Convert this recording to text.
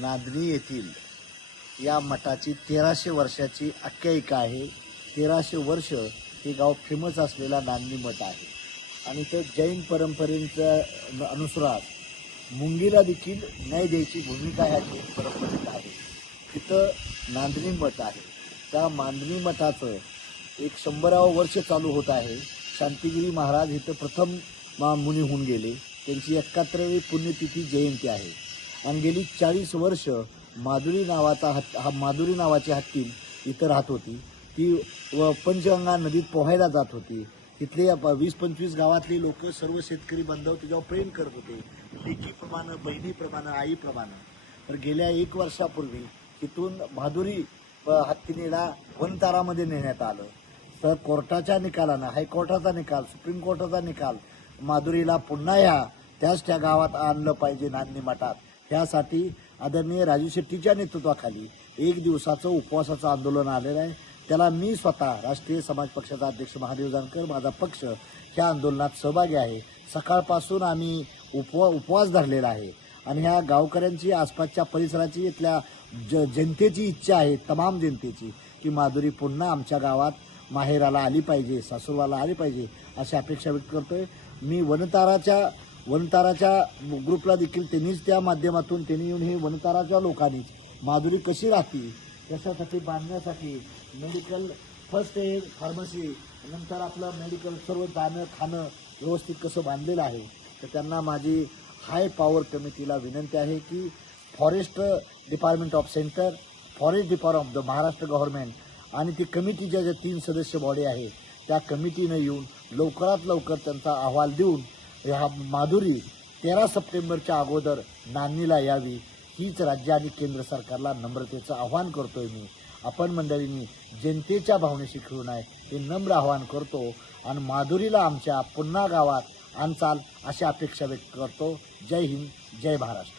नांदणी येथील या मठाची 1300 वर्षाची आख्यायिका आहे। 1300 वर्ष हे गाव फेमस असलेला नांदणी मठ आहे आणि तो जैन परंपरेच्या अनुसार मुंगीला देखील न्याय द्यायची भूमिका ह्या जैन परंपरेत आहे। तिथं नांदणी मठ आहे। त्या नांदणी मठाचं एक 100वे वर्ष चालू होत आहे। शांतिगिरी महाराज इथं प्रथम मुनी होऊन गेले। त्यांची 71वी पुण्यतिथी जयंती आहे आणि गेली 40 वर्ष माधुरी नावाची हत्ती इथं राहत होती। ती पंचगंगा नदीत पोहायला जात होती। तिथले 20-25 गावातली लोक सर्व शेतकरी बांधव तिच्यावर प्रेम करत होते, लेकीप्रमाणे, बहिणीप्रमाणे, आईप्रमाणे। तर गेल्या 1 वर्षापूर्वी तिथून माधुरी हत्तीनेला वनतारामध्ये नेण्यात आलं। तर कोर्टाच्या निकालानं, हायकोर्टाचा निकाल, सुप्रीम कोर्टाचा निकाल, माधुरीला पुन्हा त्या गावात आणलं पाहिजे नांदणी मठात। त्यासाठी आदरणीय राजू शेट्टीच्या नेतृत्वाखाली 1 दिवसाचं उपवासाचं आंदोलन आलेलं आहे। त्याला मी स्वतः राष्ट्रीय समाज पक्षाचा अध्यक्ष महादेव जानकर, माझा पक्ष ह्या आंदोलनात सहभागी आहे। सकाळपासून आम्ही उपवास धरलेला आहे आणि ह्या गावकऱ्यांची, आसपासच्या परिसराची, इथल्या जनतेची इच्छा आहे, तमाम जनतेची, की माधुरी पुन्हा आमच्या गावात माहेराला आली पाहिजे, सासूरवाला आली पाहिजे अशी अपेक्षा व्यक्त करतोय। मी वनताराच्या ग्रुपला देखील त्यांनीच, त्या माध्यमातून त्यांनी येऊन हे वनताराच्या लोकांनी माधुरी कशी राहते त्याच्यासाठी बांधण्यासाठी मेडिकल, फर्स्ट एड, फार्मसी, नंतर आपलं मेडिकल सर्व जाणं खाणं व्यवस्थित कसं बांधलेलं आहे। तर त्यांना माझी हाय पॉवर कमिटीला विनंती आहे की forest department of centre, forest department of the Maharashtra government आणि ती कमिटीच्या ज्या 3 सदस्य बॉडी आहे त्या कमिटीनं येऊन लवकरात लवकर त्यांचा अहवाल देऊन ह्या माधुरी 13 सप्टेंबरच्या अगोदर नांदणीला यावी, हीच राज्य आणि केंद्र सरकारला नम्रतेचं आव्हान करतोय मी। आपण मंडळींनी जनतेच्या भावनेशी खेळू नये हे नम्र आवाहन करतो आणि माधुरीला आमच्या पुन्हा गावात आणचाल अशी अपेक्षा व्यक्त करतो। जय हिंद, जय महाराष्ट्र।